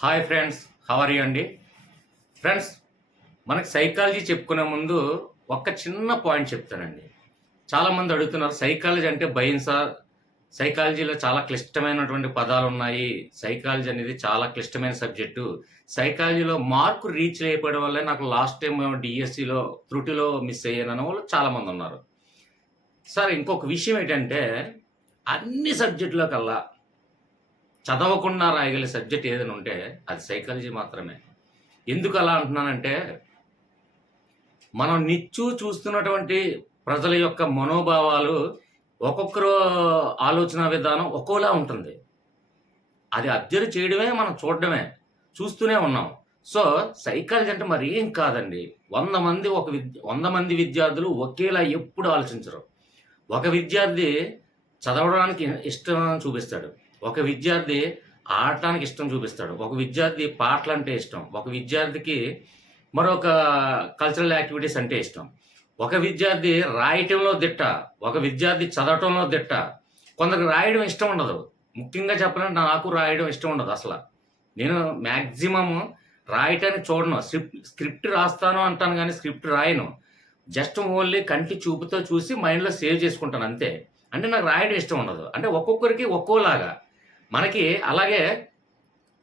Hi friends how are అండి? Friends మనకి psychology చెప్పుకునే ముందు ఒక్క చిన్న పాయింట్ చెప్తానండి. చాలామంది అడుగుతున్నారు సైకాలజీ అంటే భయం సార్. సైకాలజీలో చాలా క్లిష్టమైనటువంటి పదాలు ఉన్నాయి. సైకాలజీ అనేది చాలా క్లిష్టమైన సబ్జెక్టు సైకాలజీలో మార్కు రీచ్ అయిపోవడం వల్లే నాకు లాస్ట్ టైం డిఎస్సిలో త్రుటిలో మిస్ అయ్యానన్న వాళ్ళు చాలామంది ఉన్నారు. సార్ ఇంకొక విషయం ఏంటంటే అన్ని సబ్జెక్టులో కల్లా చదవకుండా రాయగలిగే సబ్జెక్ట్ ఏదైనా ఉంటే అది సైకాలజీ మాత్రమే. ఎందుకు అలా అంటున్నానంటే మనం నిత్యూ చూస్తున్నటువంటి ప్రజల యొక్క మనోభావాలు ఒక్కొక్కరు ఆలోచన విధానం ఒక్కోలా ఉంటుంది. అది అబ్జర్వ్ చేయడమే మనం చూడడమే చూస్తూనే ఉన్నాం. సో సైకాలజీ అంటే మరి ఏం కాదండి. వంద మంది ఒక విద్య వంద మంది విద్యార్థులు ఒకేలా ఎప్పుడు ఆలోచించరు. ఒక విద్యార్థి చదవడానికి ఇష్టం చూపిస్తాడు. ఒక విద్యార్థి ఆడటానికి ఇష్టం చూపిస్తాడు. ఒక విద్యార్థి పాటలు అంటే ఇష్టం. ఒక విద్యార్థికి మరొక కల్చరల్ యాక్టివిటీస్ అంటే ఇష్టం. ఒక విద్యార్థి రాయటంలో దిట్ట ఒక విద్యార్థి చదవటంలో దిట్ట. కొందరికి రాయడం ఇష్టం ఉండదు. ముఖ్యంగా చెప్పాలంటే నాకు రాయడం ఇష్టం ఉండదు అసలు. నేను మ్యాక్సిమం రాయటానికి చూడను. స్క్రిప్ట్ స్క్రిప్ట్ రాస్తాను అంటాను కానీ స్క్రిప్ట్ రాయను. జస్ట్ ఓన్లీ కంటి చూపుతో చూసి మైండ్లో సేవ్ చేసుకుంటాను అంతే. అంటే నాకు రాయడం ఇష్టం ఉండదు. అంటే ఒక్కొక్కరికి ఒక్కోలాగా. మనకి అలాగే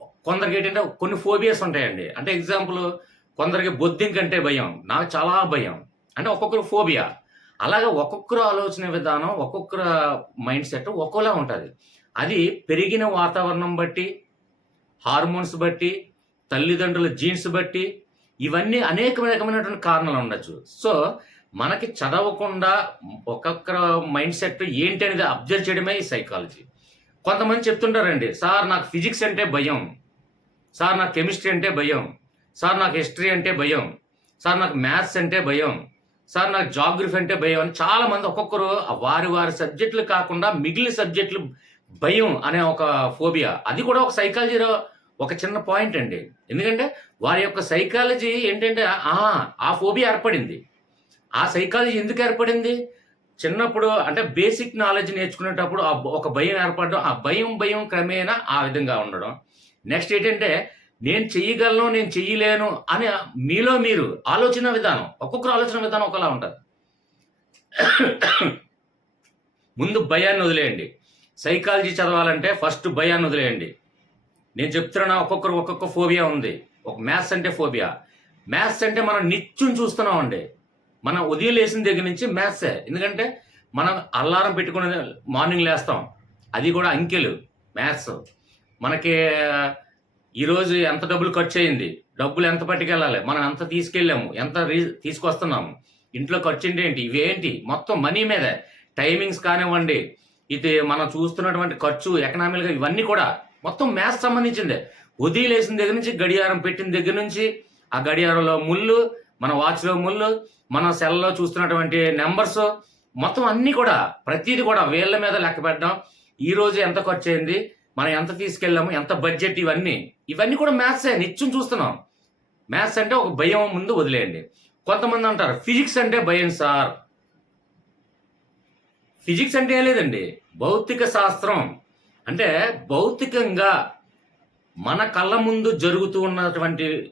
కొందరికి ఏంటంటే కొన్ని ఫోబియాస్ ఉంటాయండి. అంటే ఎగ్జాంపుల్ కొందరికి బొద్దింక అంటే భయం. నాకు చాలా భయం. అంటే ఒక్కొక్కరు ఫోబియా. అలాగే ఒక్కొక్కరు ఆలోచన విధానం ఒక్కొక్కరు మైండ్ సెట్ ఒక్కోలా ఉంటుంది. అది పెరిగిన వాతావరణం బట్టి హార్మోన్స్ బట్టి తల్లిదండ్రుల జీన్స్ బట్టి ఇవన్నీ అనేక రకమైనటువంటి కారణాలు ఉండొచ్చు. సో మనకి చదవకుండా ఒక్కొక్కరు మైండ్ సెట్ ఏంటి అనేది అబ్జర్వ్ చేయడమే ఈ సైకాలజీ. కొంతమంది చెప్తుంటారండి సార్ నాకు ఫిజిక్స్ అంటే భయం. సార్ నాకు కెమిస్ట్రీ అంటే భయం. సార్ నాకు హిస్టరీ అంటే భయం. సార్ నాకు మ్యాథ్స్ అంటే భయం. సార్ నాకు జాగ్రఫీ అంటే భయం. అని చాలామంది ఒక్కొక్కరు వారి వారి సబ్జెక్టులు కాకుండా మిగిలిన సబ్జెక్టులు భయం అనే ఒక ఫోబియా. అది కూడా ఒక సైకాలజీలో ఒక చిన్న పాయింట్ అండి. ఎందుకంటే వారి యొక్క సైకాలజీ ఏంటంటే ఆహా ఆ ఫోబియా ఏర్పడింది. ఆ సైకాలజీ ఎందుకు ఏర్పడింది? చిన్నప్పుడు అంటే బేసిక్ నాలెడ్జ్ నేర్చుకునేటప్పుడు ఆ ఒక భయం ఏర్పడడం ఆ భయం భయం క్రమేణా ఆ విధంగా ఉండడం. నెక్స్ట్ ఏంటంటే నేను చెయ్యగలను నేను చెయ్యలేను అని మీలో మీరు ఆలోచన విధానం ఒక్కొక్కరు ఆలోచన విధానం ఒకలా ఉంటుంది. ముందు భయాన్ని వదిలేయండి. సైకాలజీ చదవాలంటే ఫస్ట్ భయాన్ని వదిలేయండి. నేను చెప్తున్నా ఒక్కొక్కరు ఒక్కొక్క ఫోబియా ఉంది. ఒక మ్యాథ్స్ అంటే ఫోబియా మ్యాథ్స్ అంటే మనం నిత్యం చూస్తున్నామండి. మనం ఉదయం లేచిన దగ్గర నుంచి మ్యాథ్సే ఎందుకంటే మనం అల్లారం పెట్టుకుని మార్నింగ్ లేస్తాం. అది కూడా అంకెలు మ్యాథ్స్ మనకి ఈరోజు ఎంత డబ్బులు ఖర్చు అయింది? డబ్బులు ఎంత పట్టుకెళ్ళాలి? మనం ఎంత తీసుకెళ్ళాము? ఎంత రీ తీసుకొస్తున్నాము? ఇంట్లో ఖర్చు ఏంటి ఏంటి? ఇవేంటి? మొత్తం మనీ మీదే. టైమింగ్స్ కానివ్వండి ఇది మనం చూస్తున్నటువంటి ఖర్చు ఎకనామిక్గా ఇవన్నీ కూడా మొత్తం మ్యాథ్స్ సంబంధించిందే. ఉదయం లేచిన దగ్గర నుంచి గడియారం పెట్టిన దగ్గర నుంచి ఆ గడియారంలో ముళ్ళు మన వాచ్లో ముళ్ళు మన సెల్లో చూస్తున్నటువంటి నెంబర్స్ మొత్తం అన్నీ కూడా ప్రతిదీ కూడా వేళ్ళ మీద లెక్క పెట్టడం. ఈ రోజు ఎంత ఖర్చు అయింది మనం ఎంత తీసుకెళ్ళాము ఎంత బడ్జెట్ ఇవన్నీ. ఇవన్నీ కూడా మ్యాథ్సే నిత్యం చూస్తున్నాం. మ్యాథ్స్ అంటే ఒక భయం ముందు వదిలేయండి. కొంతమంది అంటారు ఫిజిక్స్ అంటే భయం సార్. ఫిజిక్స్ అంటే ఏం లేదండి భౌతిక శాస్త్రం. అంటే భౌతికంగా మన కళ్ళ ముందు జరుగుతూ ఉన్నటువంటి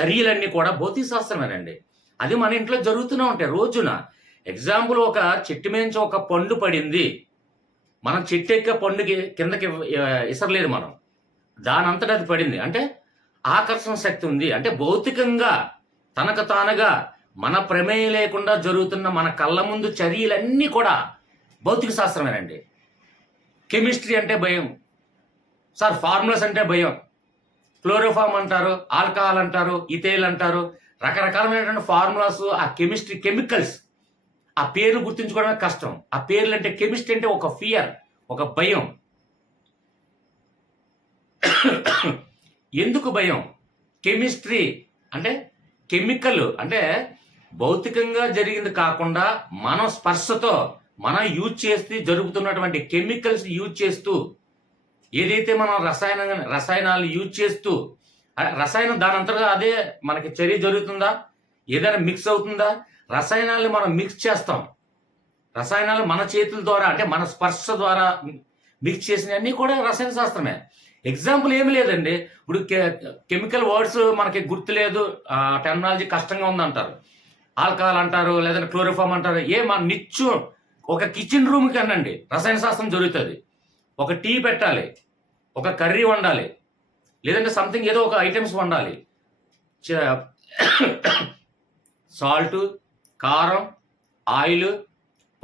చర్యలన్నీ కూడా భౌతిక శాస్త్రమేనండి అది మన ఇంట్లో జరుగుతూనే ఉంటాయి. రోజున ఎగ్జాంపుల్ ఒక చెట్టు మించి ఒక పండు పడింది. మనం చెట్టు ఎక్కే పండుకి కిందకి ఇసరలేదు మనం. దానంతటా అది పడింది. అంటే ఆకర్షణ శక్తి ఉంది. అంటే భౌతికంగా తనకు తానుగా మన ప్రమేయం లేకుండా జరుగుతున్న మన కళ్ళ ముందు చర్యలన్నీ కూడా భౌతిక శాస్త్రమేనండి కెమిస్ట్రీ అంటే భయం. సార్ ఫార్ములాస్ అంటే భయం. క్లోరోఫామ్ అంటారు ఆల్కహాల్ అంటారు ఇథైల్ అంటారు. రకరకాలమైనటువంటి ఫార్ములాస్ ఆ కెమిస్ట్రీ కెమికల్స్. ఆ పేర్లు గుర్తుంచుకోవడమే కష్టం. ఆ పేర్లు అంటే కెమిస్ట్రీ అంటే ఒక ఫియర్ ఒక భయం. ఎందుకు భయం? కెమిస్ట్రీ అంటే కెమికల్ అంటే భౌతికంగా జరిగింది కాకుండా మన స్పర్శతో మనం యూజ్ చేస్తూ జరుగుతున్నటువంటి కెమికల్స్ యూజ్ చేస్తూ ఏదైతే మనం రసాయన రసాయనాలు యూజ్ చేస్తూ రసాయనం దాని అంతటా అదే మనకి చర్య జరుగుతుందా? ఏదైనా మిక్స్ అవుతుందా? రసాయనాలను మనం మిక్స్ చేస్తాం. రసాయనాలు మన చేతుల ద్వారా అంటే మన స్పర్శ ద్వారా మిక్స్ చేసినవన్నీ కూడా రసాయన శాస్త్రమే. ఎగ్జాంపుల్ ఏమి లేదండి. ఇప్పుడు కెమికల్ వర్డ్స్ మనకి గుర్తులేదు టెక్నాలజీ కష్టంగా ఉందంటారు. ఆల్కహాల్ అంటారు లేదంటే క్లోరిఫామ్ అంటారు. ఏ మన నిత్యం ఒక కిచెన్ రూమ్కి అనండి రసాయన శాస్త్రం జరుగుతుంది. ఒక టీ పెట్టాలి ఒక కర్రీ వండాలి లేదంటే సంథింగ్ ఏదో ఒక ఐటమ్స్ వండాలి. సాల్ట్ కారం ఆయిల్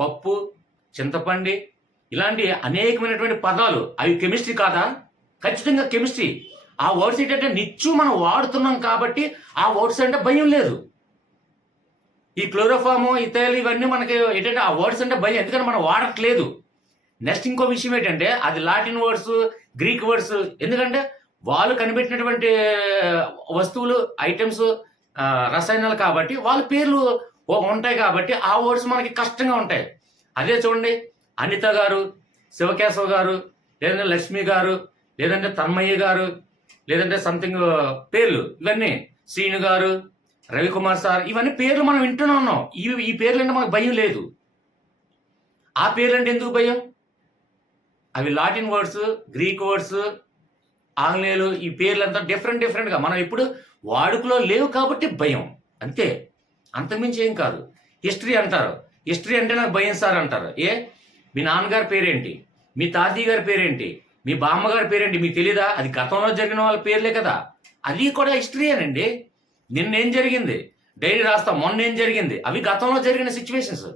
పప్పు చింతపండి ఇలాంటి అనేకమైనటువంటి పదాలు. అవి కెమిస్ట్రీ కాదా? ఖచ్చితంగా కెమిస్ట్రీ ఆ వర్డ్స్ ఏంటంటే నిత్యం మనం వాడుతున్నాం కాబట్టి ఆ వర్డ్స్ అంటే భయం లేదు. ఈ క్లోరోఫాము ఇతరులు ఇవన్నీ మనకి ఏంటంటే ఆ వర్డ్స్ అంటే భయం ఎందుకంటే మనం వాడట్లేదు. నెక్స్ట్ ఇంకో విషయం ఏంటంటే అది లాటిన్ వర్డ్స్ గ్రీక్ వర్డ్స్ ఎందుకంటే వాళ్ళు కనిపెట్టినటువంటి వస్తువులు ఐటమ్స్ రసాయనాలు కాబట్టి వాళ్ళ పేర్లు ఉంటాయి కాబట్టి ఆ వర్డ్స్ మనకి కష్టంగా ఉంటాయి. అదే చూడండి అనిత గారు శివకేశవ్ గారు లేదంటే లక్ష్మి గారు లేదంటే తన్మయ్య గారు లేదంటే సంథింగ్ పేర్లు ఇవన్నీ శ్రీను గారు రవికుమార్ సార్ ఇవన్నీ పేర్లు మనం వింటూనే ఉన్నాం. ఈ ఈ పేర్లు అంటే మనకు భయం లేదు. ఆ పేర్లు అంటే ఎందుకు భయం? అవి లాటిన్ వర్డ్స్ గ్రీక్ వర్డ్స్ ఆంగ్లేయులు ఈ పేర్లంతా డిఫరెంట్ డిఫరెంట్గా మనం ఇప్పుడు వాడుకలో లేవు కాబట్టి భయం. అంతే. అంతకుమించి ఏం కాదు. హిస్టరీ అంటారు. హిస్టరీ అంటే నాకు భయం సార్ అంటారు. ఏ? మీ నాన్నగారి పేరేంటి? మీ తాతయ్య గారి పేరేంటి? మీ బామ్మగారి పేరేంటి? మీకు తెలీదా? అది గతంలో జరిగిన వాళ్ళ పేర్లే కదా. అది కూడా హిస్టరీయేనండి నిన్నేం జరిగింది? డైరీ రాస్తాం. మొన్న ఏం జరిగింది? అవి గతంలో జరిగిన సిచ్యువేషన్స్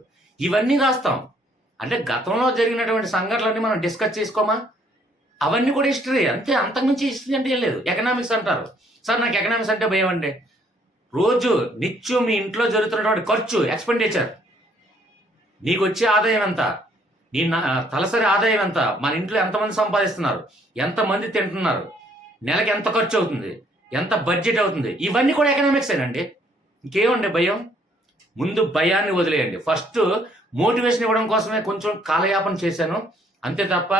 ఇవన్నీ రాస్తాం. అంటే గతంలో జరిగినటువంటి సంఘటనలన్నీ మనం డిస్కస్ చేసుకోమా? అవన్నీ కూడా హిస్టరీ అంతే అంతకుమించి హిస్టరీ అంటే ఏం లేదు. ఎకనామిక్స్ అంటారు. సార్ నాకు ఎకనామిక్స్ అంటే భయం అండి. రోజు నిత్యం మీ ఇంట్లో జరుగుతున్నటువంటి ఖర్చు ఎక్స్పెండిచర్ నీకు వచ్చే ఆదాయం ఎంత? నీ నా- తలసరి ఆదాయం ఎంత? మన ఇంట్లో ఎంతమంది సంపాదిస్తున్నారు? ఎంతమంది తింటున్నారు? నెలకి ఎంత ఖర్చు అవుతుంది? ఎంత బడ్జెట్ అవుతుంది? ఇవన్నీ కూడా ఎకనామిక్స్ ఏనండి. ఇంకేముండే భయం? ముందు భయాన్ని వదిలేయండి. ఫస్ట్ మోటివేషన్ ఇవ్వడం కోసమే కొంచెం కాలయాపన చేశాను. అంతే తప్ప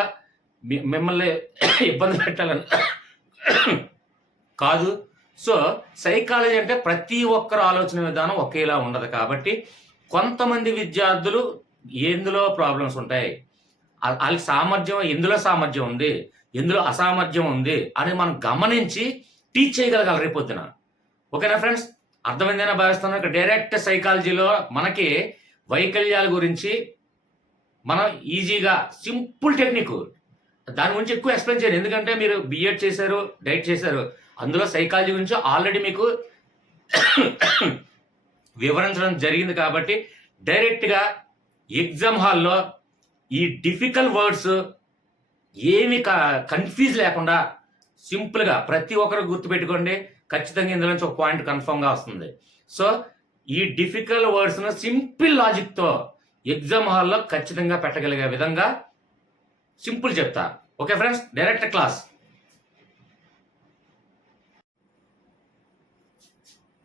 మిమ్మల్ని ఇబ్బంది పెట్టాలని కాదు. సో సైకాలజీ అంటే ప్రతి ఒక్కరు ఆలోచన విధానం ఒకేలా ఉండదు కాబట్టి కొంతమంది విద్యార్థులు ఎందులో ప్రాబ్లమ్స్ ఉంటాయి? వాళ్ళకి సామర్థ్యం ఎందులో సామర్థ్యం ఉంది? ఎందులో అసామర్థ్యం ఉంది? అని మనం గమనించి టీచ్ చేయగలగాలి రేపొద్దున. ఓకేనా ఫ్రెండ్స్ అర్థమైందేనా భావిస్తున్నాను. ఇక్కడ డైరెక్ట్ సైకాలజీలో మనకి వైకల్యాల గురించి మనం ఈజీగా సింపుల్ టెక్నిక్ దాని గురించి ఎక్కువ ఎక్స్ప్లెయిన్ చేయను. ఎందుకంటే మీరు బిఎడ్ చేశారు డైట్ చేశారు అందులో సైకాలజీ గురించి ఆల్రెడీ మీకు వివరించడం జరిగింది కాబట్టి డైరెక్ట్గా ఎగ్జామ్ హాల్లో ఈ డిఫికల్ట్ వర్డ్స్ ఏమి కన్ఫ్యూజ్ లేకుండా సింపుల్గా ప్రతి ఒక్కరు గుర్తుపెట్టుకోండి. ఖచ్చితంగా ఇందులో నుంచి ఒక పాయింట్ కన్ఫర్మ్గా వస్తుంది. సో ఈ డిఫికల్ట్ వర్డ్స్ను సింపుల్ లాజిక్తో ఎగ్జామ్ హాల్లో ఖచ్చితంగా పెట్టగలిగే విధంగా సింపుల్ చెప్తా. Okay friends direct class.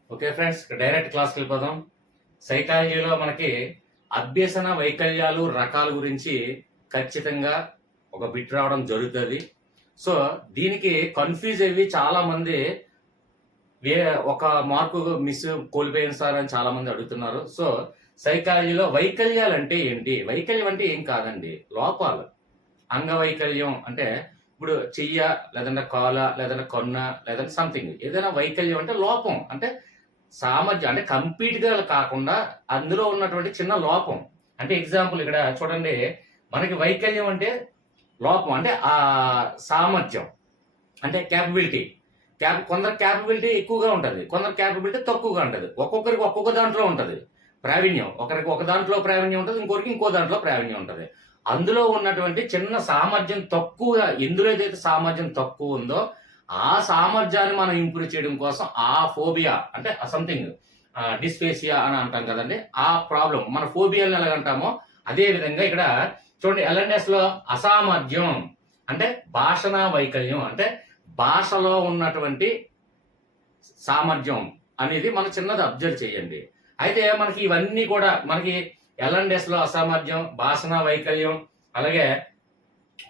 Okay friends direct క్లాస్కి వెళ్ళిపోదాం. సైకాలజీలో మనకి అభ్యసన వైకల్యాలు రకాల గురించి ఖచ్చితంగా ఒక బిట్ రావడం జరుగుతుంది. సో దీనికి కన్ఫ్యూజ్ అయ్యి చాలా మంది వే ఒక మార్కు మిస్ కోల్పోయిన సార్ అని చాలా మంది అడుగుతున్నారు. సో సైకాలజీలో వైకల్యాలు అంటే ఏంటి? వైకల్యం అంటే ఏం కాదండి. లోపాలు. అంగవైకల్యం అంటే ఇప్పుడు చెయ్య లేదంటే కాల లేదంటే కొన్న లేదంటే సంథింగ్ ఏదైనా వైకల్యం అంటే లోపం. అంటే సామర్థ్యం అంటే కంప్లీట్గా కాకుండా అందులో ఉన్నటువంటి చిన్న లోపం. అంటే ఎగ్జాంపుల్ ఇక్కడ చూడండి. మనకి వైకల్యం అంటే లోపం అంటే ఆ సామర్థ్యం. అంటే క్యాపబిలిటీ క్యాప్ కొందరు క్యాపబిలిటీ ఎక్కువగా ఉంటుంది. కొందరు క్యాపబిలిటీ తక్కువగా ఉంటుంది. ఒక్కొక్కరికి ఒక్కొక్క దాంట్లో ఉంటుంది. ప్రావీణ్యం. ఒకరికి ఒక దాంట్లో ప్రావీణ్యం ఉంటుంది ఇంకొకరికి ఇంకో దాంట్లో ప్రావీణ్యం ఉంటుంది. అందులో ఉన్నటువంటి చిన్న సామర్థ్యం తక్కువగా ఎందులో ఏదైతే సామర్థ్యం తక్కువ ఉందో ఆ సామర్థ్యాన్ని మనం ఇంప్రూవ్ చేయడం కోసం ఆ ఫోబియా అంటే సంథింగ్ డిస్ఫేసియా అని అంటాం కదండి. ఆ ప్రాబ్లం మన ఫోబియాలను ఎలాగంటామో అదే విధంగా ఇక్కడ చూడండి ఎల్ఎన్ఎస్లో అసామర్థ్యం అంటే భాషణ వైకల్యం అంటే భాషలో ఉన్నటువంటి సామర్థ్యం అనేది మనం చిన్నది అబ్జర్వ్ చేయండి. అయితే మనకి ఇవన్నీ కూడా మనకి ఎల్ఎన్ఎస్ అసామర్థ్యం భాషణ వైకల్యం అలాగే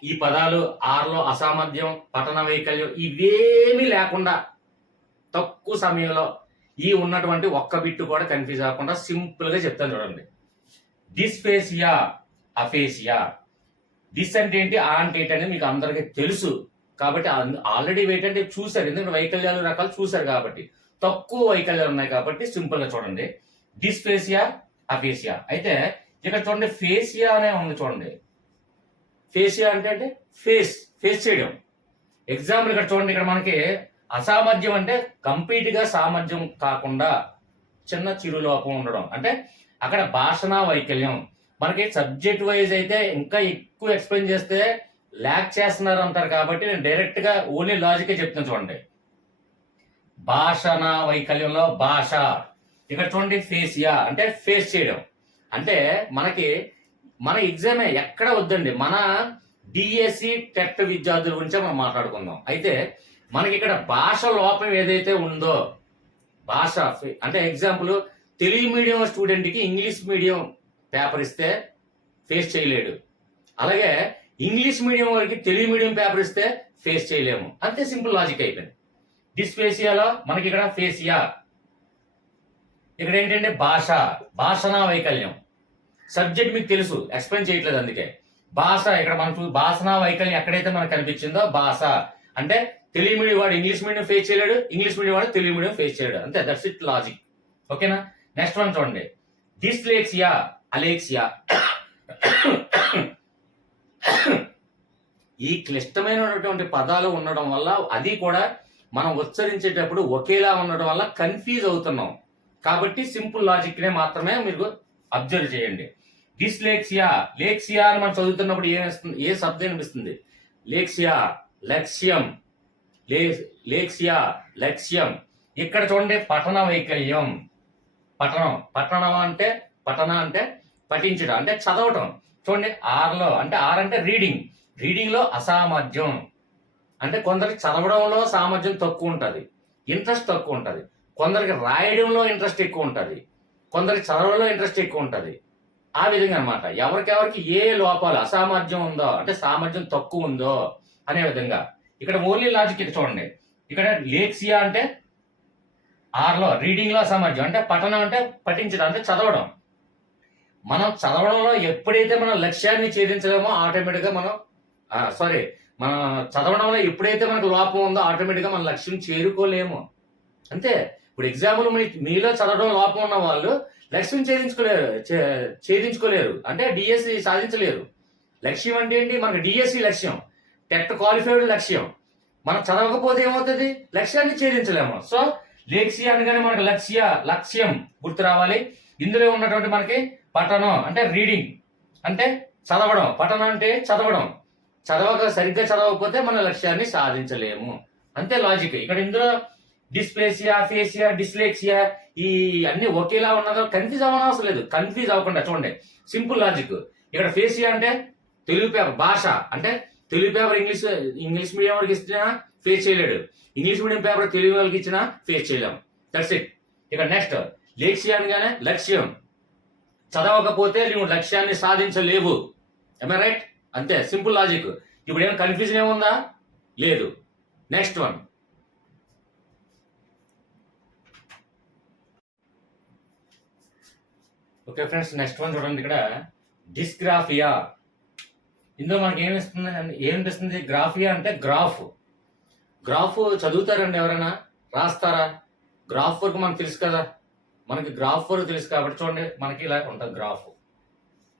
ఈ పదాలు ఆర్లో అసామర్థ్యం పఠన వైకల్యం ఇవేమీ లేకుండా తక్కువ సమయంలో ఈ ఉన్నటువంటి ఒక్క బిట్టు కూడా కన్ఫ్యూజ్ అవ్వకుండా సింపుల్గా చెప్తాను చూడండి. Dysphasia aphasia. డిస్ అంటే ఏంటి ఆ అంటే ఏంటి అనేది మీకు అందరికీ తెలుసు. కాబట్టి ఆల్రెడీ ఏంటంటే చూశారు. ఎందుకంటే వైకల్యాలు రకాలు చూశారు కాబట్టి. తక్కువ వైకల్యాలు ఉన్నాయి కాబట్టి సింపుల్గా చూడండి. డిస్ఫేసియా అఫేసియా అయితే ఇక్కడ చూడండి ఫేసియా అనే ఉంది చూడండి. ఫేసియా అంటే అంటే ఫేస్ ఫేస్ చేయడం. ఎగ్జాంపుల్ ఇక్కడ చూడండి ఇక్కడ మనకి అసామర్థ్యం అంటే కంప్లీట్గా సామర్థ్యం కాకుండా చిన్న చిరులోపం ఉండడం. అంటే అక్కడ భాషణ వైకల్యం. మనకి సబ్జెక్ట్ వైజ్ అయితే ఇంకా ఎక్కువ ఎక్స్ప్లెయిన్ చేస్తే ల్యాక్ చేస్తున్నారు అంటారు కాబట్టి నేను డైరెక్ట్గా ఓన్లీ లాజికే చెప్తాను చూడండి. భాషణ వైకల్యంలో భాష. ఇక్కడ చూడండి ఫేసియా అంటే ఫేస్ చేయడం. అంటే మనకి మన ఎగ్జామే ఎక్కడ వద్దండి? మన డిఎస్సి టెట్ విద్యార్థుల గురించే మనం మాట్లాడుకుందాం. అయితే మనకి ఇక్కడ భాష లోపం ఏదైతే ఉందో భాష అంటే ఎగ్జాంపుల్ తెలుగు మీడియం స్టూడెంట్కి ఇంగ్లీష్ మీడియం పేపర్ ఇస్తే ఫేస్ చేయలేడు. అలాగే ఇంగ్లీష్ మీడియం వారికి తెలుగు మీడియం పేపర్ ఇస్తే ఫేస్ చేయలేము. అంతే సింపుల్ లాజిక్ అయిపోయింది. డిస్ఫేసియాలో మనకి ఇక్కడ ఫేసియా ఇక్కడ ఏంటంటే భాష భాషనా వైకల్యం. సబ్జెక్ట్ మీకు తెలుసు ఎక్స్ప్లెయిన్ చేయట్లేదు అందుకే. భాష ఇక్కడ మనం చూ భాషనా వైకల్యం ఎక్కడైతే మనకు కనిపించిందో భాష. అంటే తెలుగు మీడియం వాడు ఇంగ్లీష్ మీడియం ఫేస్ చేయలేడు ఇంగ్లీష్ మీడియం వాడు తెలుగు మీడియం ఫేస్ చేయలేడు. అంతే దట్స్ ఇట్ లాజిక్ ఓకేనా నెక్స్ట్ వన్ చూడండి. డిస్లేక్సియా అలేక్సియా ఈ క్లిష్టమైనటువంటి పదాలు ఉండడం వల్ల అది కూడా మనం ఉచ్చరించేటప్పుడు ఒకేలా ఉండడం వల్ల కన్ఫ్యూజ్ అవుతున్నాం. కాబట్టి సింపుల్ లాజిక్నే మాత్రమే మీరు అబ్జర్వ్ చేయండి. డిస్లేక్సియా లేక్సియా అని మనం చదువుతున్నప్పుడు ఏమిస్తుంది ఏ శబ్దం అనిపిస్తుంది లేక్సియా లక్ష్యం లే లేక్సియా లక్ష్యం ఇక్కడ చూడండి పఠన వైకల్యం. పఠనం పఠనం అంటే పఠన అంటే పఠించడం అంటే చదవటం. చూడండి ఆర్లో అంటే ఆర్ అంటే రీడింగ్. రీడింగ్లో అసామర్థ్యం. అంటే కొందరికి చదవడంలో సామర్థ్యం తక్కువ ఉంటుంది. ఇంట్రెస్ట్ తక్కువ ఉంటుంది. కొందరికి రాయడంలో ఇంట్రెస్ట్ ఎక్కువ ఉంటుంది. కొందరికి చదవడంలో ఇంట్రెస్ట్ ఎక్కువ ఉంటుంది. ఆ విధంగా అనమాట ఎవరికెవరికి ఏ లోపాలు అసామర్థ్యం ఉందో అంటే సామర్థ్యం తక్కువ ఉందో అనే విధంగా. ఇక్కడ ఓన్లీ లాజిక్ ఇది చూడండి. ఇక్కడ లేక్సియా అంటే ఆర్లో రీడింగ్లో అసామర్థ్యం. అంటే పఠనం అంటే పఠించడం అంటే చదవడం. మనం చదవడంలో ఎప్పుడైతే మనం లక్ష్యాన్ని ఛేదించలేమో ఆటోమేటిక్గా మనం సారీ మన చదవడంలో ఎప్పుడైతే మనకు లోపం ఉందో ఆటోమేటిక్గా మన లక్ష్యం చేరుకోలేము. అంతే. ఇప్పుడు ఎగ్జాంపుల్ మీ మీలో చదవడం లోపం ఉన్న వాళ్ళు లక్ష్యం ఛేదించుకోలేరు ఛేదించుకోలేరు. అంటే డిఎస్సి సాధించలేరు. లక్ష్యం అంటే ఏంటి? మనకు డిఎస్సి లక్ష్యం. టెట్ క్వాలిఫైడ్ లక్ష్యం. మనం చదవకపోతే ఏమవుతుంది? లక్ష్యాన్ని ఛేదించలేము. సో లేక్సి అనగానే మనకు లక్ష్య లక్ష్యం గుర్తు రావాలి. ఇందులో ఉన్నటువంటి మనకి పఠనం అంటే రీడింగ్ అంటే చదవడం. పఠనం అంటే చదవడం. చదవక సరిగ్గా చదవకపోతే మన లక్ష్యాన్ని సాధించలేము. అంతే లాజిక్ ఇక్కడ ఇందులో డిస్ప్లేసియా ఫేసియా డిస్లేక్సియా ఈ అన్ని ఒకేలా ఉన్నదో కన్ఫ్యూజ్ అవ్వడం అవసరం లేదు. కన్ఫ్యూజ్ అవ్వకుండా చూడండి. సింపుల్ లాజిక్ ఇక్కడ ఫేసియా అంటే తెలుగు పేపర్ భాష. అంటే Telugu paper English English medium వాళ్ళకి ఇచ్చినా ఫేస్ చేయలేడు. ఇంగ్లీష్ మీడియం పేపర్ తెలుగు వాళ్ళకి ఇచ్చినా ఫేస్ చేయలేం. దట్స్ ఇట్ ఇక నెక్స్ట్ లేక్సియా అనగానే లక్ష్యం. చదవకపోతే నువ్వు లక్ష్యాన్ని సాధించలేవు. ఎమ్ఐ రైట్ అంతే సింపుల్ లాజిక్. ఇప్పుడు ఏమైనా కన్ఫ్యూజన్ ఏముందా? లేదు. Next one okay friends next one చూడండి ఇక్కడ. డిస్గ్రాఫియా ఇందులో మనకి ఏమిస్తుంది ఏమిస్తుంది గ్రాఫియా అంటే గ్రాఫ్ గ్రాఫ్ చదువుతారండి ఎవరైనా? రాస్తారా? గ్రాఫ్ వర్క్ మనకు తెలుసు కదా. మనకి గ్రాఫ్ వర్క్ తెలుసు కాబట్టి చూడండి మనకి ఇలా ఉంటుంది గ్రాఫ్.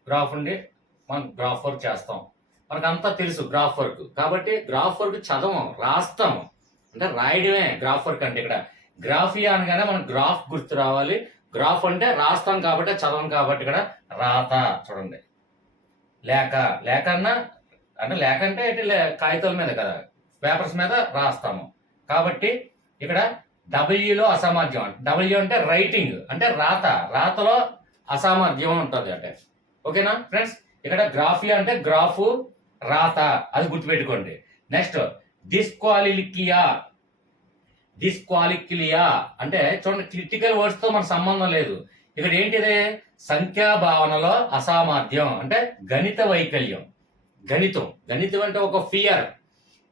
గ్రాఫ్ ఉండి మనం గ్రాఫ్ వర్క్ చేస్తాం. మనకు అంతా తెలుసు గ్రాఫ్ వర్క్. కాబట్టి గ్రాఫ్ వర్క్ చదవం రాస్తాం. అంటే రాయడమే గ్రాఫ్ వర్క్ అంటే ఇక్కడ. గ్రాఫియా అనగానే మనకు గ్రాఫ్ గుర్తు రావాలి. గ్రాఫ్ అంటే రాస్తాం కాబట్టి చదవం కాబట్టి ఇక్కడ రాత చూడండి. లేక లేక అంటే లేక అంటే లే- కాగితాల మీద కదా. పేపర్స్ మీద రాస్తాము. కాబట్టి ఇక్కడ డబ్ల్యూలో అసామర్థ్యం డబ్ల్యూ అంటే రైటింగ్ అంటే రాత. రాతలో అసామర్థ్యం ఉంటుంది అంటే. ఓకేనా ఫ్రెండ్స్? ఇక్కడ గ్రాఫియా అంటే గ్రాఫ్ రాత. అది గుర్తుపెట్టుకోండి. నెక్స్ట్ డిస్క్వాలికియా డిస్క్వాలిక్లియా అంటే చూడండి క్రిటికల్ వర్డ్స్తో మన సంబంధం లేదు. ఇక్కడ ఏంటిది? సంఖ్యా భావనలో అసామర్థ్యం అంటే గణిత వైకల్యం. గణితం. గణితం అంటే ఒక ఫియర్.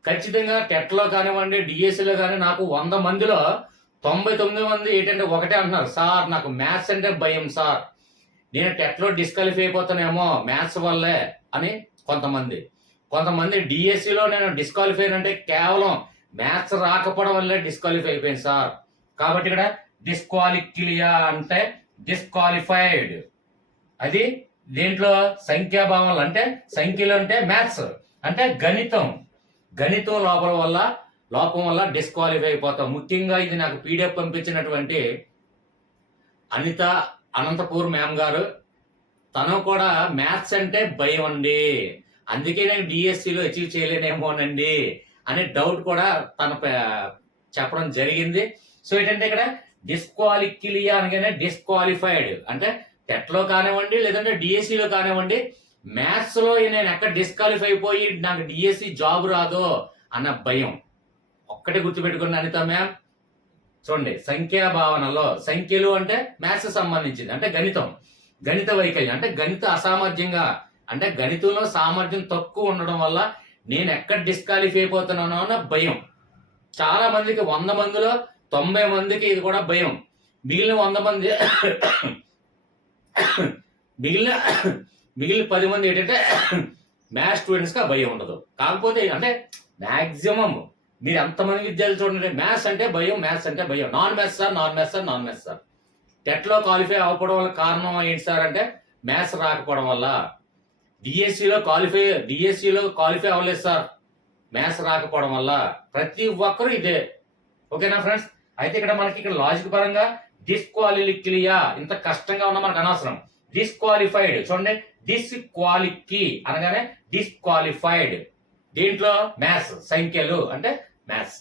ఖచ్చితంగా టెట్లో కానివ్వండి డిఎస్సి లో కానీ నాకు వంద మందిలో తొంభై తొమ్మిది మంది ఏంటంటే ఒకటే అంటున్నారు. సార్ నాకు మ్యాథ్స్ అంటే భయం సార్. నేను టెట్లో డిస్క్వాలిఫై అయిపోతానేమో మ్యాథ్స్ వల్లే అని కొంతమంది. కొంతమంది డిఎస్సిలో నేను డిస్క్వాలిఫై అంటే కేవలం మ్యాథ్స్ రాకపోవడం వల్లే డిస్క్వాలిఫై అయిపోయింది సార్. కాబట్టి ఇక్కడ డిస్క్వాలిక్లియా అంటే డిస్క్వాలిఫైడ్. అది దీంట్లో సంఖ్యాభావాలు అంటే సంఖ్యలు అంటే మ్యాథ్స్ అంటే గణితం. గణితం లోపల వల్ల లోపం వల్ల డిస్క్వాలిఫై అయిపోతాం. ముఖ్యంగా ఇది నాకు పీడిఎఫ్ పంపించినటువంటి అనిత అనంతపూర్ మ్యామ్ గారు. తను కూడా మ్యాథ్స్ అంటే భయం అండి. అందుకే నేను డిఎస్సిలో అచీవ్ చేయలేనేమోనండి అనే డౌట్ కూడా తన చెప్పడం జరిగింది. సో ఏంటంటే ఇక్కడ డిస్క్వాలిక్లియా అనగానే డిస్క్వాలిఫైడ్ అంటే టెట్లో కానివ్వండి లేదంటే డిఎస్సిలో కానివ్వండి మ్యాథ్స్లో నేను ఎక్కడ డిస్క్వాలిఫై అయిపోయి నాకు డిఎస్సి జాబ్ రాదో అన్న భయం. ఒక్కటే గుర్తుపెట్టుకుని అనిత మ్యామ్ చూడండి సంఖ్యా భావనలో సంఖ్యలు అంటే మ్యాథ్స్ సంబంధించింది అంటే గణితం. గణిత వైకల్యం అంటే గణిత అసామర్థ్యంగా అంటే గణితంలో సామర్థ్యం తక్కువ ఉండడం వల్ల నేను ఎక్కడ డిస్క్వాలిఫై అయిపోతున్నానో అన్న భయం. చాలా మందికి వంద మందిలో తొంభై మందికి ఇది కూడా భయం. మిగిలిన వంద మంది మిగిలిన మిగిలిన పది మంది ఏంటంటే మ్యాథ్స్ స్టూడెంట్స్కి ఆ భయం ఉండదు. కాకపోతే అంటే మ్యాక్సిమం మీరు ఎంతమంది విద్యార్థులు చూడండి మ్యాథ్స్ అంటే భయం మ్యాథ్స్ అంటే భయం. Non maths sir non maths sir non maths sir. టెట్లో క్వాలిఫై అవ్వకపోవడం వల్ల కారణం ఏంటి సార్ అంటే మ్యాథ్స్ రాకపోవడం వల్ల. డిఎస్సిలో క్వాలిఫై డిఎస్సిలో క్వాలిఫై అవ్వలేదు సార్. మ్యాథ్స్ రాకపోవడం వల్ల. ప్రతి ఒక్కరూ ఇదే. ఓకేనా ఫ్రెండ్స్? అయితే ఇక్కడ మనకి ఇక్కడ లాజిక్ పరంగా డిస్క్వాలిక్లియా ఇంత కష్టంగా ఉన్న మనకు అనవసరం. డిస్క్వాలిఫైడ్ చూడండి. డిస్క్వాలికి అనగానే డిస్క్వాలిఫైడ్ దీంట్లో? మ్యాథ్స్ సంఖ్యలు అంటే maths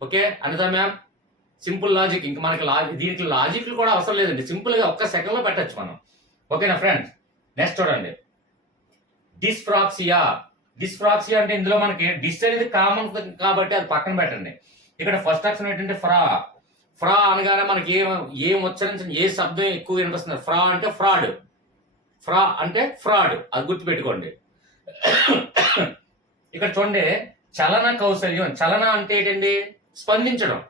okay Anitha ma'am simple logic ఇంకా మనకి లాజిక్ దీనికి లాజిక్ కూడా అవసరం లేదండి. సింపుల్గా ఒక్క సెకండ్లో పెట్టచ్చు మనం. ఓకేనా ఫ్రెండ్స్ నెక్స్ట్ చూడండి. డిస్ఫ్రాక్సియా డిస్ఫ్రాక్సియా అంటే ఇందులో మనకి డిస్ అనేది కామన్ కాబట్టి అది పక్కన పెట్టండి. ఇక్కడ ఫస్ట్ అక్షరం ఏంటంటే ఫ్రా ఫ్రా అనగానే మనకి ఏం ఏం ఉచ్చరించిన ఏ శబ్దం ఎక్కువ వినిపిస్తుంది? ఫ్రా అంటే ఫ్రాడ్ ఫ్రా అంటే ఫ్రాడ్ అది గుర్తుపెట్టుకోండి. ఇక్కడ చూడండి చలన కౌశల్యం. చలన అంటే ఏంటండి? స్పందించడం.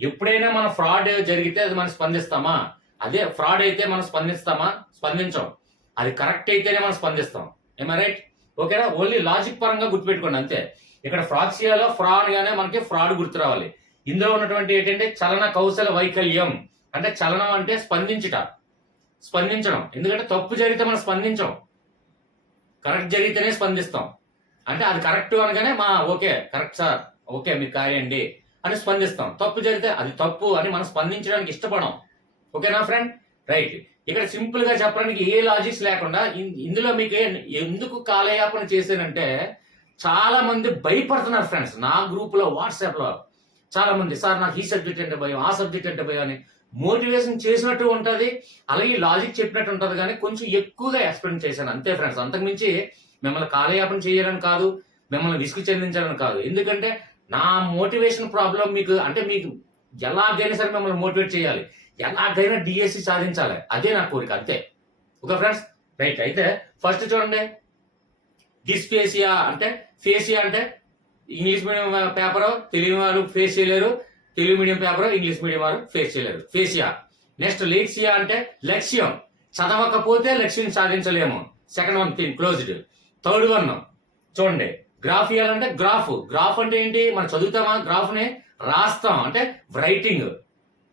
ఎప్పుడైనా మన ఫ్రాడ్ జరిగితే అది మనం స్పందిస్తామా? అదే ఫ్రాడ్ అయితే మనం స్పందిస్తామా? స్పందించం. అది కరెక్ట్ అయితేనే మనం స్పందిస్తాం. ఏమా రైట్ ఓకేనా? ఓన్లీ లాజిక్ పరంగా గుర్తుపెట్టుకోండి అంతే. ఇక్కడ ఫ్రాక్సియాలో ఫ్రాడ్ గానే మనకి ఫ్రాడ్ గుర్తు రావాలి. ఇందులో ఉన్నటువంటి ఏంటంటే చలన కౌశల వైకల్యం. అంటే చలనం అంటే స్పందించుట. స్పందించడం. ఎందుకంటే తప్పు జరిగితే మనం స్పందించం. కరెక్ట్ జరిగితేనే స్పందిస్తాం. అంటే అది కరెక్ట్ అనగానే మా ఓకే కరెక్ట్ సార్ ఓకే మీరు కాయండి అని స్పందిస్తాం. తప్పు జరిగితే అది తప్పు అని మనం స్పందించడానికి ఇష్టపడం. ఓకేనా ఫ్రెండ్? రైట్. ఇక్కడ సింపుల్గా చెప్పడానికి ఏ లాజిక్స్ లేకుండా ఇందులో మీకు ఎందుకు కాలయాపన చేశానంటే చాలా మంది భయపడుతున్నారు ఫ్రెండ్స్. నా గ్రూప్లో వాట్సాప్లో చాలా మంది సార్ నాకు ఈ సబ్జెక్ట్ అంటే భయం ఆ సబ్జెక్ట్ అంటే భయం అని. మోటివేషన్ చేసినట్టు ఉంటుంది. అలాగే లాజిక్ చెప్పినట్టు ఉంటుంది కానీ కొంచెం ఎక్కువగా ఎక్స్ప్లెయిన్ చేశాను. అంతే ఫ్రెండ్స్. అంతకుమించి మిమ్మల్ని కాలయాపన చేయాలని కాదు మిమ్మల్ని విసుగు చెందించాలని కాదు. ఎందుకంటే నా మోటివేషన్ ప్రాబ్లం మీకు అంటే మీకు ఎలాగైనా సరే మిమ్మల్ని మోటివేట్ చేయాలి. ఎలాగైనా డిఎస్సి సాధించాలి. అదే నా కోరిక. అంతే. Okay friends? రైట్. అయితే ఫస్ట్ చూడండి. డిస్ఫేసియా అంటే ఫేసియా అంటే ఇంగ్లీష్ మీడియం పేపర్ తెలుగు వారు ఫేస్ చేయలేరు. Telugu medium paper English medium వారు ఫేస్ చేయలేరు. ఫేసియా నెక్స్ట్ లేక్సియా అంటే లక్ష్యం. చదవకపోతే లక్ష్యం సాధించలేము. Second one thing closed third one చూడండి. గ్రాఫ్ ఇవ్వాలంటే గ్రాఫ్ గ్రాఫ్ అంటే ఏంటి? మనం చదువుతామా? గ్రాఫ్ని రాస్తాం. అంటే రైటింగ్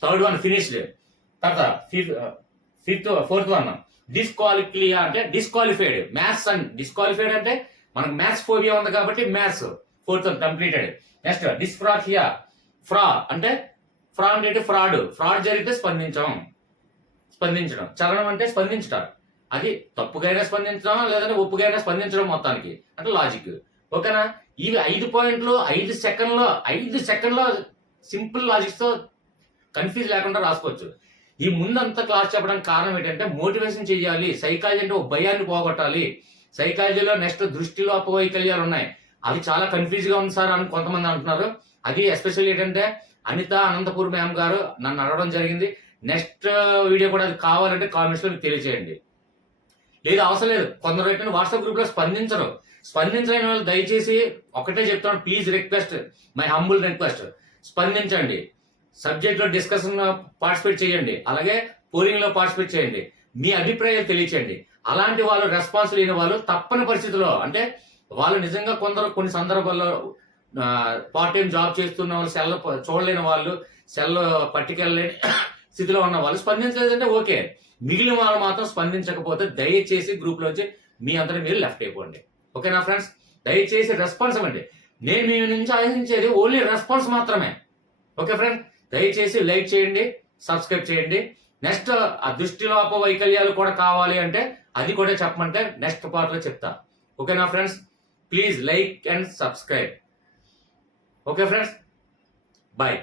థర్డ్ వన్ ఫినిష్డ్ తర్వాత ఫిఫ్త్ ఫిఫ్త్ ఫోర్త్ వన్ డిస్క్వాలిఫియా అంటే డిస్క్వాలిఫైడ్ మ్యాథ్స్ అండ్ డిస్క్వాలిఫైడ్ అంటే మనకు మ్యాథ్స్ ఫోబియా ఉంది కాబట్టి maths fourth one completed next dyspraxia ఫ్రా అంటే ఫ్రా అంటే ఫ్రాడ్. ఫ్రాడ్ జరిగితే స్పందించడం. స్పందించడం. చలనం అంటే స్పందించడం అది తప్పుగైనా స్పందించడం లేదంటే ఒప్పుగైనా స్పందించడం మొత్తానికి. అంటే లాజిక్ ఓకేనా? ఇవి ఐదు పాయింట్లు ఐదు సెకండ్లో ఐదు సెకండ్లో సింపుల్ లాజిక్స్తో కన్ఫ్యూజ్ లేకుండా రాసుకోవచ్చు. ఈ ముందంతా క్లాస్ చెప్పడానికి కారణం ఏంటంటే మోటివేషన్ చేయాలి సైకాలజీ అంటే ఒక భయాన్ని పోగొట్టాలి. సైకాలజీలో నెక్స్ట్ దృష్టిలో అపవైకల్యాలు ఉన్నాయి. అది చాలా కన్ఫ్యూజ్గా ఉంది సార్ అని కొంతమంది అంటున్నారు. అది ఎస్పెషల్లీ ఏంటంటే అనిత అనంతపూర్ మ్యామ్ గారు నన్ను అడగడం జరిగింది. నెక్స్ట్ వీడియో కూడా అది కావాలంటే కామెంట్స్లో మీకు తెలియజేయండి లేదు అవసరం లేదు. కొందరు ఏంటంటే వాట్సాప్ గ్రూప్లో స్పందించరు. స్పందించలేని వాళ్ళు దయచేసి ఒకటే చెప్తాను please request my humble request. స్పందించండి. సబ్జెక్ట్లో డిస్కషన్ పార్టిసిపేట్ చేయండి. అలాగే పోలింగ్లో పార్టిసిపేట్ చేయండి. మీ అభిప్రాయాలు తెలియచేయండి. అలాంటి వాళ్ళు రెస్పాన్స్ లేని వాళ్ళు తప్పని పరిస్థితిలో అంటే వాళ్ళు నిజంగా కొందరు కొన్ని సందర్భాల్లో పార్ట్ టైం జాబ్ చేస్తున్న వాళ్ళు సెల్ చూడలేని వాళ్ళు సెల్ పట్టుకెళ్ళలేని స్థితిలో ఉన్న వాళ్ళు స్పందించలేదంటే ఓకే. మిగిలిన వాళ్ళు మాత్రం స్పందించకపోతే దయచేసి గ్రూప్ లోంచి మీ అందరూ మీరు లెఫ్ట్ అయిపోండి. ఓకేనా ఫ్రెండ్స్ దయచేసి రెస్పాన్స్ అండి నేను మీ నుంచి ఆశించేది ఓన్లీ రెస్పాన్స్ మాత్రమే. ఓకే ఫ్రెండ్స్ దయచేసి లైక్ చేయండి సబ్స్క్రైబ్ చేయండి. నెక్స్ట్ ఆ దృష్టిలోప వైకల్యాలు కూడా కావాలి అంటే అది కూడా చెప్పమంటే నెక్స్ట్ పార్ట్లో చెప్తా. ఓకేనా friends please like and subscribe okay friends bye